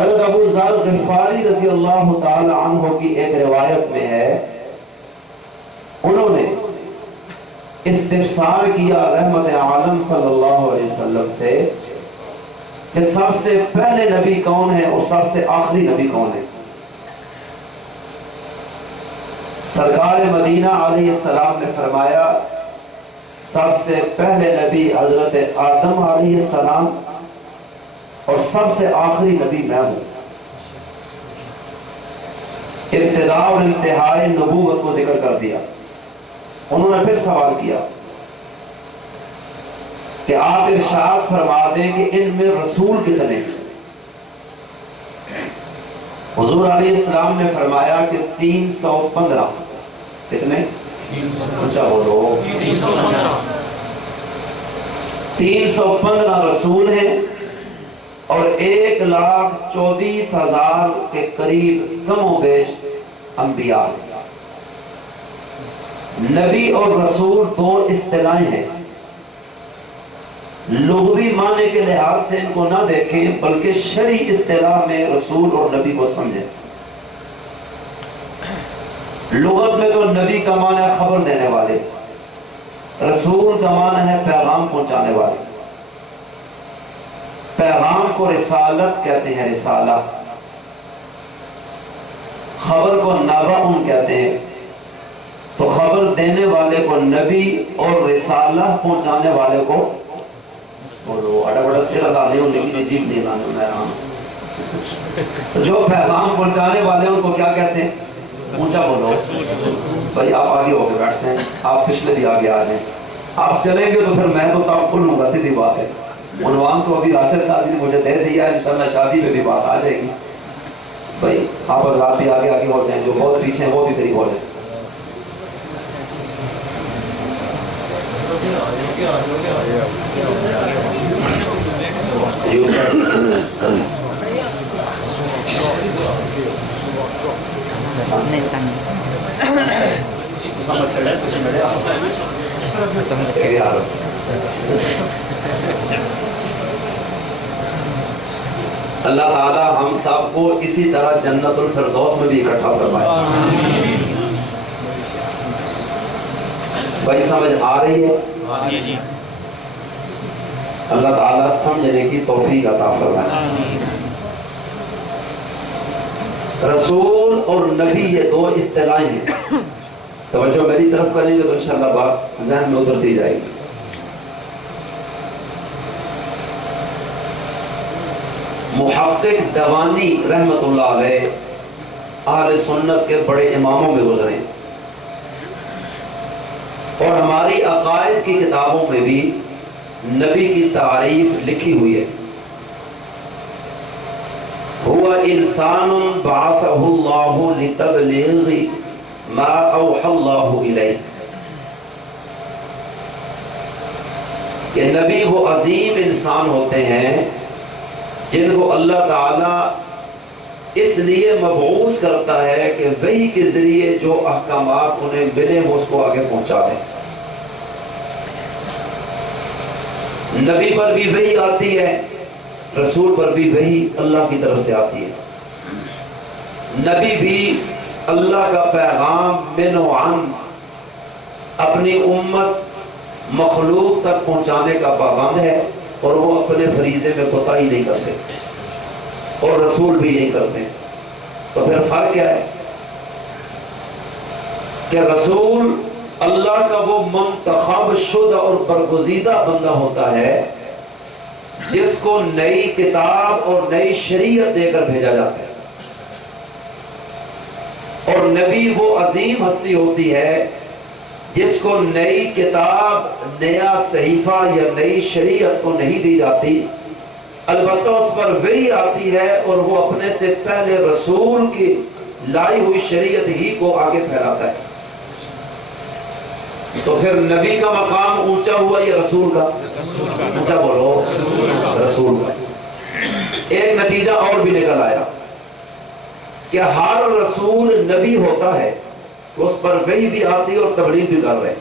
حضرت ابو ذر غفاری رضی اللہ تعالی عنہ کی ایک روایت میں ہے، انہوں نے استفسار کیا رحمت عالم صلی اللہ علیہ وسلم سے کہ سب سے پہلے نبی کون ہے اور سب سے آخری نبی کون ہے؟ سرکار مدینہ علیہ السلام نے فرمایا سب سے پہلے نبی حضرت آدم علیہ السلام اور سب سے آخری نبی میں ہوں۔ ابتدا اور انتہائی نبوت کو ذکر کر دیا۔ انہوں نے پھر سوال کیا کہ آپ ارشاد فرما دیں کہ ان میں رسول کتنے ہیں؟ حضور علیہ السلام نے فرمایا کہ 315۔ کتنے؟ اونچا بولو۔ 315 رسول ہیں اور 1,24,000 کے قریب کم و بیش انبیاء ہیں۔ نبی اور رسول دو اصطلاحیں ہیں، لغوی معنی کے لحاظ سے ان کو نہ دیکھیں بلکہ شرعی اصطلاح میں رسول اور نبی کو سمجھیں۔ لغت میں تو نبی کا معنی ہے خبر دینے والے، رسول کا معنی ہے پیغام پہنچانے والے۔ پیغام کو رسالت کہتے ہیں، رسالہ۔ خبر کو نبأ کہتے ہیں، تو خبر دینے والے کو نبی اور رسالہ پہنچانے والے کو جو پیغام پہنچانے والے ان کو کیا کہتے ہیں؟ اونچا بولو بھائی۔ آپ آگے ہو کے بیٹھتے ہیں، آپ پچھلے بھی آگے آ جائیں۔ آپ چلیں گے تو پھر میں تو تعقل لوں گا، سیدھی بات ہے۔ عنوان تو ابھی راشد صاحب نے مجھے دے دیا ہے، انشاءاللہ شادی میں بھی بات آ جائے گی۔ بھائی آپ حضرات بھی آگے آگے ہو جائیں، جو بہت پیچھے ہیں وہ بھی قریب ہو جائیں۔ اللہ تعالی ہم سب کو اسی طرح جنت الفردوس میں بھی اکٹھا فرمائے۔ بھائی سمجھ آ رہی ہے؟ اللہ تعالیٰ سمجھنے کی توفیق عطا فرمائے۔ رسول اور نبی یہ دو اصطلاحیں ہیں، توجہ میری طرف کریں گے تو انشاءاللہ بات ذہن میں اترتی جائے گی۔ محقق دوانی رحمت اللہ علیہ اہل سنت کے بڑے اماموں میں گزرے اور ہماری عقائد کی کتابوں میں بھی نبی کی تعریف لکھی ہوئی ہے۔ هو انسان بعثه الله لتبلیغ ما اوحى الله الیہ، کہ نبی وہ عظیم انسان ہوتے ہیں جن کو اللہ تعالی اس لیے مبعوث کرتا ہے کہ وحی کے ذریعے جو احکامات انہیں ملے وہ اس کو آگے پہنچا دیں۔ نبی پر بھی وحی آتی ہے، رسول پر بھی وحی اللہ کی طرف سے آتی ہے۔ نبی بھی اللہ کا پیغام من و عن اپنی امت مخلوق تک پہنچانے کا پابند ہے اور وہ اپنے فریضے میں کوتاہی نہیں کرتے اور رسول بھی نہیں کرتے۔ تو پھر فرق کیا ہے کہ رسول اللہ کا وہ منتخب شدہ اور برگزیدہ بندہ ہوتا ہے جس کو نئی کتاب اور نئی شریعت دے کر بھیجا جاتا ہے، اور نبی وہ عظیم ہستی ہوتی ہے جس کو نئی کتاب، نیا صحیفہ یا نئی شریعت کو نہیں دی جاتی، البتہ اس پر وحی آتی ہے اور وہ اپنے سے پہلے رسول کی لائی ہوئی شریعت ہی کو آگے پھیلاتا ہے۔ تو پھر نبی کا مقام اونچا ہوا یا رسول کا؟ اونچا بولو، رسول کا۔ ایک نتیجہ اور بھی نکل آیا کہ ہر رسول نبی ہوتا ہے، اس پر وحی بھی آتی اور تبلیغ بھی کر رہے،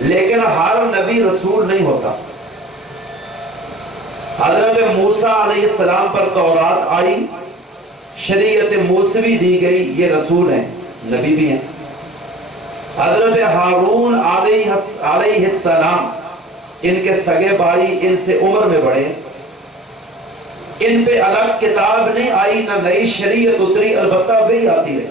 لیکن ہر نبی رسول نہیں ہوتا۔ حضرت موسیٰ علیہ السلام پر تورات آئی، شریعت موسوی دی گئی، یہ رسول ہیں، نبی بھی ہیں۔ حضرت ہارون علیہ السلام، ان کے سگے بھائی، ان سے عمر میں بڑے، ان پہ الگ کتاب نہیں آئی، نہ نئی شریعت اتری، البتہ وہی آتی رہی،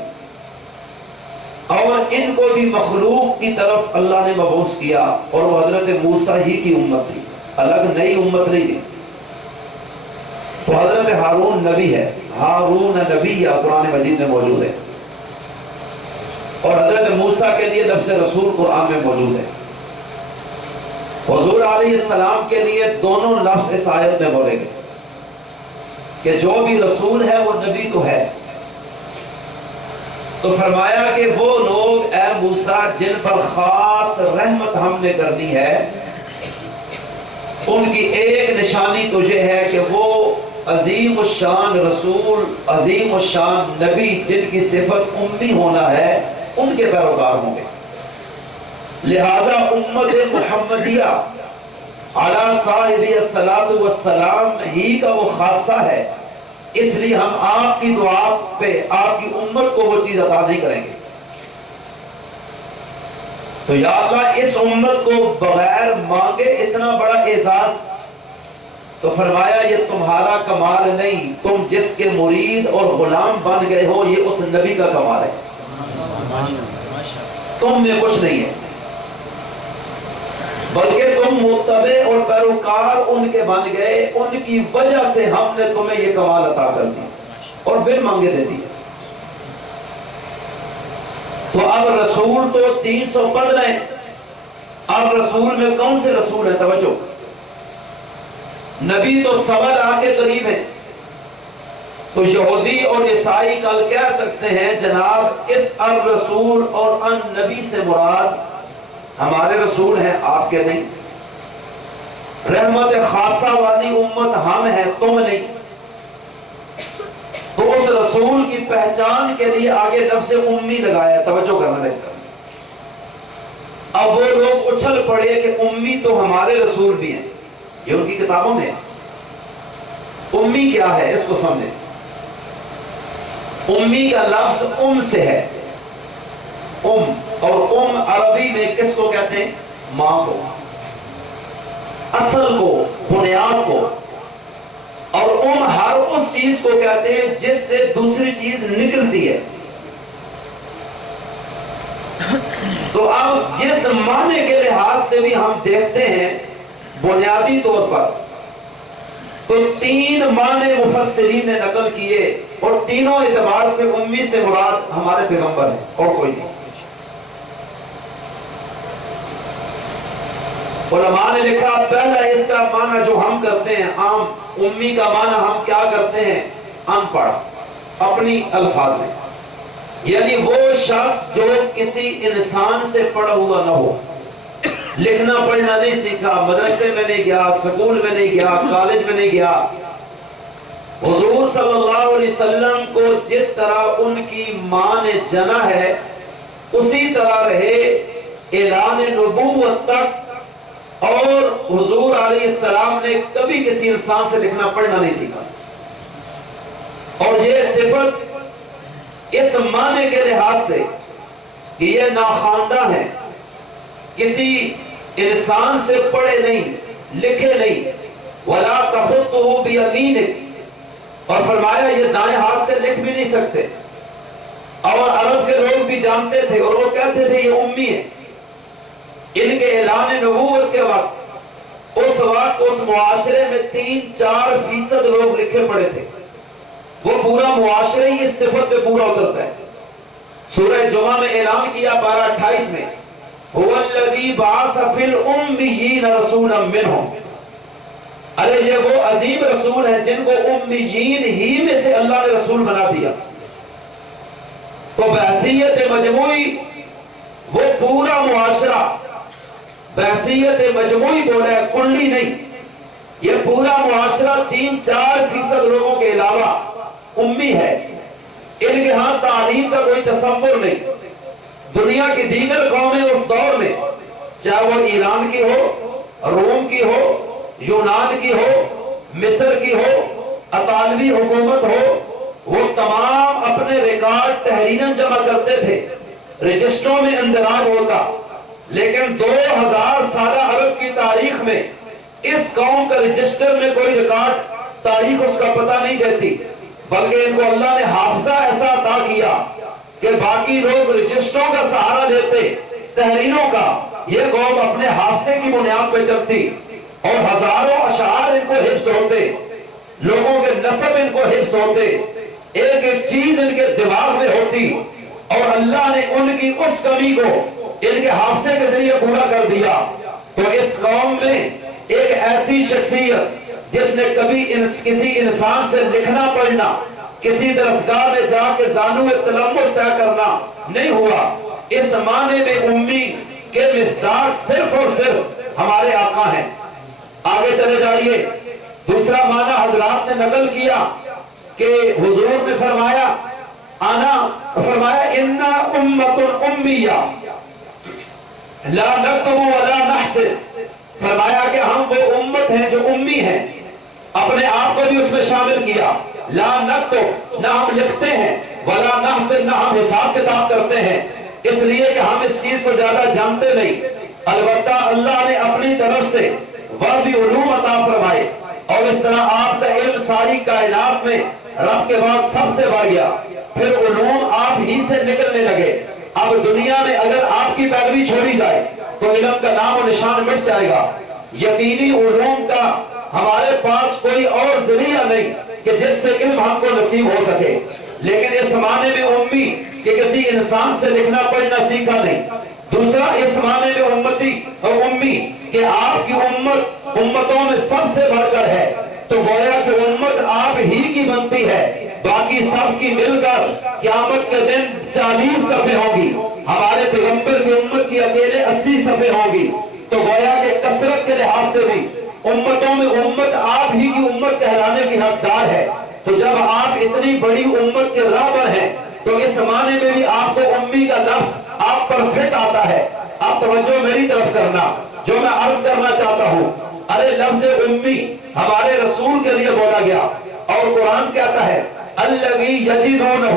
اور ان کو بھی مخلوق کی طرف اللہ نے مبعوث کیا، اور وہ حضرت موسیٰ ہی کی امت تھی، الگ نئی امت نہیں تھی۔ تو حضرت ہارون نبی ہے، ہارون نبی یا قرآن مجید میں موجود ہے، اور حضرت موسیٰ کے لیے لفظ رسول قرآن میں موجود ہے۔ حضور علیہ السلام کے لیے دونوں لفظ اس آیت میں بولے گئے کہ جو بھی رسول ہے وہ نبی تو ہے۔ تو فرمایا کہ وہ لوگ اے موسیٰ جن پر خاص رحمت ہم نے کر دی ہے، ان کی ایک نشانی تجھے ہے کہ وہ عظیم الشان رسول، عظیم الشان نبی، جن کی صفت امی ہونا ہے، ان کے پیروکار ہوں گے۔ لہذا امت محمدیہ علی صاحب الصلاۃ والسلام ہی کا وہ خاصہ ہے، اس لیے ہم آپ کی دعا پہ آپ کی امت کو وہ چیز عطا نہیں کریں گے۔ تو یا اللہ اس امت کو بغیر مانگے اتنا بڑا اعزاز، تو فرمایا یہ تمہارا کمال نہیں، تم جس کے مرید اور غلام بن گئے ہو یہ اس نبی کا کمال ہے، تم میں کچھ نہیں ہے، بلکہ تم متبع اور پیروکار ان کے بن گئے، ان کی وجہ سے ہم نے تمہیں یہ کمال عطا کر دیا اور بن مانگے دے دیا۔ تو اب رسول تو 315 ہیں، اب رسول میں کون سے رسول ہیں؟ توجہ، نبی تو 1.25 لاکھ کے قریب ہیں۔ تو یہودی اور عیسائی کل کہہ سکتے ہیں جناب اس الرسول اور ان نبی سے مراد ہمارے رسول ہیں، آپ کے نہیں، رحمت خاصہ والی امت ہم ہیں، تم نہیں۔ تو اس رسول کی پہچان کے لیے آگے لفظ امی لگایا، توجہ کرنا رہتا۔ اب وہ لوگ اچھل پڑے کہ امی تو ہمارے رسول بھی ہیں، یہ ان کی کتابوں میں۔ امی کیا ہے اس کو سمجھیں۔ امی کا لفظ سے ہے، اور عربی میں کس کو کہتے ہیں؟ ماں کو، اصل کو، بنیاد کو۔ اور ہر اس چیز کو کہتے ہیں جس سے دوسری چیز نکلتی ہے۔ تو اب جس معنی کے لحاظ سے بھی ہم دیکھتے ہیں بنیادی طور پر، تو 3 معنی مفسرین نے نقل کیے، اور تینوں اعتبار سے امی سے مراد ہمارے پیغمبر ہیں اور کوئی نہیں۔ علماء نے لکھا پہلا اس کا معنی جو ہم کرتے ہیں عام، امی کا معنی ہم کیا کرتے ہیں؟ ان پڑھ، اپنی الفاظ میں، یعنی وہ شخص جو کسی انسان سے پڑھا ہوا نہ ہو، لکھنا پڑھنا نہیں سیکھا، مدرسے میں نہیں گیا، سکول میں نہیں گیا، کالج میں نہیں گیا۔ حضور صلی اللہ علیہ وسلم کو جس طرح ان کی ماں نے جنا ہے اسی طرح رہے اعلان نبوت تک، اور حضور علیہ السلام نے کبھی کسی انسان سے لکھنا پڑھنا نہیں سیکھا۔ اور یہ صفت اس معنی کے لحاظ سے کہ یہ ناخواندہ ہے، کسی انسان سے پڑھے نہیں، لکھے نہیں، وَلَا تَخُطُّهُ بِيَمِينِكَ، اور فرمایا یہ دائیں ہاتھ سے لکھ بھی نہیں سکتے۔ اور عرب کے لوگ بھی جانتے تھے اور وہ کہتے تھے یہ امی ہے۔ ان کے اعلان نبوت کے وقت اس معاشرے میں 3-4% لوگ لکھے پڑے تھے، وہ پورا معاشرہ ہی اس صفت پہ پورا اترتا ہے۔ سورہ جمعہ میں اعلان کیا 12:28 میں، هو الذی بعث فی الامین رسولا منہم، ارے یہ وہ عظیم رسول ہیں جن کو امیین ہی میں سے اللہ نے رسول بنا دیا۔ تو بحثیت مجموعی وہ پورا معاشرہ، بحثیت مجموعی بولا ہے، کلی نہیں، یہ پورا معاشرہ 3-4% لوگوں کے علاوہ امی ہے۔ ان کے ہاں تعلیم کا کوئی تصور نہیں۔ دنیا کی دیگر قومیں اس دور میں، چاہے وہ ایران کی ہو، روم کی ہو، یونان کی ہو، مصر کی ہو، اطالوی حکومت ہو، وہ تمام اپنے ریکارڈ تحریراً جمع کرتے تھے، رجسٹروں میں اندراج ہوتا، لیکن 2000 سالہ عرب کی تاریخ میں اس قوم کا رجسٹر میں کوئی ریکارڈ تاریخ اس کا پتہ نہیں دیتی، بلکہ ان کو اللہ نے حافظہ ایسا عطا کیا کہ باقی لوگ رجسٹروں کا سہارا لیتے، تحریروں کا، یہ قوم اپنے حافظے کی بنیاد پہ چلتی، اور ہزاروں اشعار ان کو حفظ ہوتے، لوگوں کے نسب ان کو حفظ ہوتے، ایک ایک چیز ان کے دماغ میں ہوتی، اور اللہ نے ان کی اس کمی کو ان کے حافظے کے ذریعے پورا کر دیا۔ تو اس قوم میں ایک ایسی شخصیت جس نے کبھی کسی انسان سے لکھنا پڑھنا، کسی درسگاہ میں جا کے زانو تلمس طے کرنا نہیں ہوا، اس معنی میں امی کے مصداق صرف اور صرف ہمارے آقا ہیں۔ آگے چلے جائیے، دوسرا معنی حضرات نے نقل کیا کہ حضور نے فرمایا انا امت امیہ لا نکتب ولا نحسب، فرمایا کہ ہم وہ امت ہیں جو امی ہیں، اپنے آپ کو بھی اس میں شامل کیا، لا نکتب، نہ ہم لکھتے ہیں، ولا نحسب، نہ ہم حساب کتاب کرتے ہیں، اس لیے کہ ہم اس چیز کو زیادہ جانتے نہیں، البتہ اللہ نے اپنی طرف سے وہ بھی علوم عطا فرمائے، اور اس طرح آپ کا علم ساری کائنات میں رب کے بعد سب سے بڑھ گیا، پھر علوم آپ ہی سے نکلنے لگے۔ اب دنیا میں اگر آپ کی پیروی چھوڑی جائے تو علم کا نام و نشان مٹ جائے گا۔ یقینی علوم کا ہمارے پاس کوئی اور ذریعہ نہیں کہ جس سے علم ہم کو نصیب ہو سکے، لیکن اس معنی میں امی کہ کسی انسان سے لکھنا پڑھنا سیکھا نہیں۔ دوسرا اس معنی میں امتی اور امی کہ آپ کی امت امتوں میں سب سے بڑھ کر ہے، تو گویا کہ امت آپ ہی کی بنتی ہے، باقی سب کی مل کر قیامت کے دن 40 صفحے ہوگی، ہمارے پیغمبر کی امت کی اکیلے 80 صفحے ہوگی، تو گویا کہ کثرت کے لحاظ سے بھی امتوں میں امت آپ ہی کی امت کہلانے کی حقدار ہے۔ تو جب آپ اتنی بڑی امت کے رہبر ہیں تو اس معنی میں بھی آپ کو امی کا لفظ آپ پر فٹ آتا ہے۔ آپ توجہ میری طرف کرنا، جو میں عرض کرنا چاہتا ہوں، ارے لفظ امی ہمارے رسول کے لیے بولا گیا، اور قرآن کہتا ہے الذی یجدونہ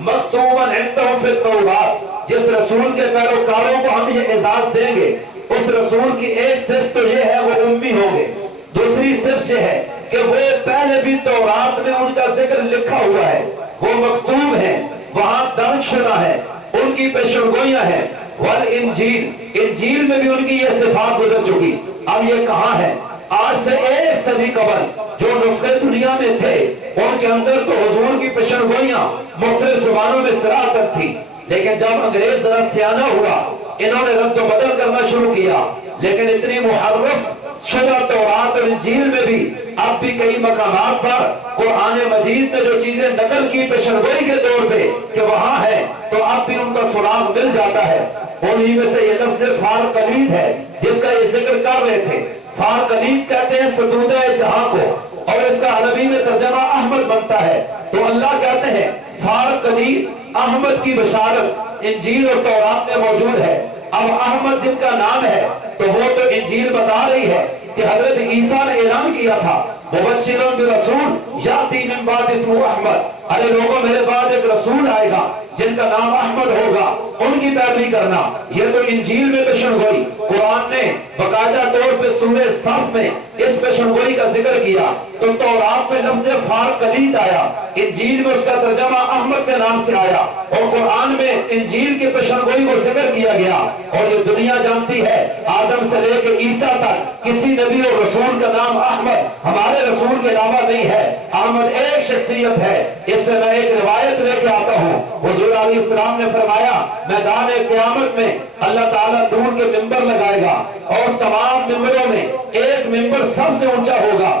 مکتوبا عندہم فی التوراۃ، جس رسول کے پیروکاروں کو ہم یہ اعزاز دیں گے، اس رسول کی ایک صفت تو یہ ہے وہ امی ہوں گے، دوسری صفت یہ ہے کہ وہ پہلے بھی تورات میں ان کا ذکر لکھا ہوا ہے، وہ مکتوب ہے، وہاں درج شدہ ہے، ان کی پیشنگوئیاں ہیں، والانجیل، انجیل میں بھی ان کی یہ صفات گزر چکی۔ اب یہ کہاں ہے؟ آج سے 1 صدی قبل جو نسخے دنیا میں تھے ان کے اندر تو حضور کی پیشنگوئیاں مختلف زبانوں میں صراحت تھی، لیکن جب انگریز ذرا سیانہ ہوا انہوں نے رد و بدل کرنا شروع کیا، لیکن اتنی محرف شدہ تورات اور انجیل میں بھی اب بھی کئی مقامات پر قرآن مجید نے جو چیزیں نقل کی پیشنگوئی کے طور پہ کہ وہاں ہے، تو اب بھی ان کا سراغ مل جاتا ہے۔ انہی میں سے یہ لفظ فارقلید ہے جس کا یہ ذکر کر رہے تھے۔ فارقلید کہتے ہیں سدودہ جہاں کو، اور اس کا عربی میں ترجمہ احمد بنتا ہے، تو اللہ کہتے ہیں فارقلید احمد کی بشارت انجیل اور تورات میں موجود ہے۔ اب احمد جن کا نام ہے تو وہ تو انجیل بتا رہی ہے کہ حضرت عیسیٰ نے اعلان کیا تھا مبشرا برسول یاتی من بعد اسمہ احمد، ارے لوگوں میرے بعد ایک رسول آئے گا جن کا نام احمد ہوگا، ان کی پیروی کرنا۔ یہ تو انجیل میں پیشنگوئی، قرآن نے باقاعدہ طور پہ سورہ صف میں اس پیشنگوئی کا ذکر کیا، تو تورات میں لفظ فارقلید آیا، انجیل میں اس کا ترجمہ احمد کے نام سے آیا، اور قرآن میں انجیل کی پیشنگوئی کو ذکر کیا گیا۔ اور یہ دنیا جانتی ہے آدم سے لے کے عیسیٰ تک کسی نبی اور رسول کا نام احمد ہمارے رسول کے علاوہ نہیں ہے، احمد ایک شخصیت ہے۔ اس میں ایک روایت لے کے آتا ہوں، حضور علیہ السلام نے فرمایا میدان قیامت میں اللہ تعالیٰ نور کے ممبر لگائے گا، اور تمام ممبروں میں ایک ممبر سب سے اونچا ہوگا،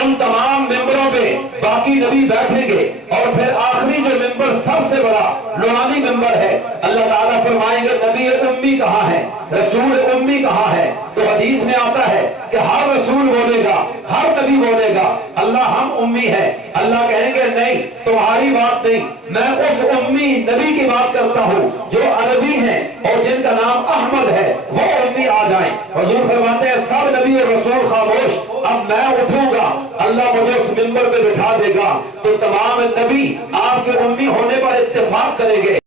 ان تمام ممبروں پہ باقی نبی بیٹھیں گے، اور پھر آخری جو ممبر سب سے بڑا نورانی ممبر ہے، اللہ تعالیٰ فرمائیں گے نبی امی کہاں ہے، رسول امی کہاں ہے؟ تو حدیث میں آتا ہے کہ ہر رسول بولے گا، ہر نبی بولے گا اللہ ہم امی ہیں، اللہ کہیں گے نہیں تمہاری بات نہیں، میں اس امی نبی کی بات کرتا ہوں جو عربی ہیں اور جن کا نام احمد ہے، وہ امی آ جائیں۔ حضور فرماتے ہیں سب نبی اور رسول خاموش، اب میں اٹھوں گا اللہ مجھے اس منبر پہ بٹھا دے گا تو تمام نبی آپ کے امی ہونے پر اتفاق کریں گے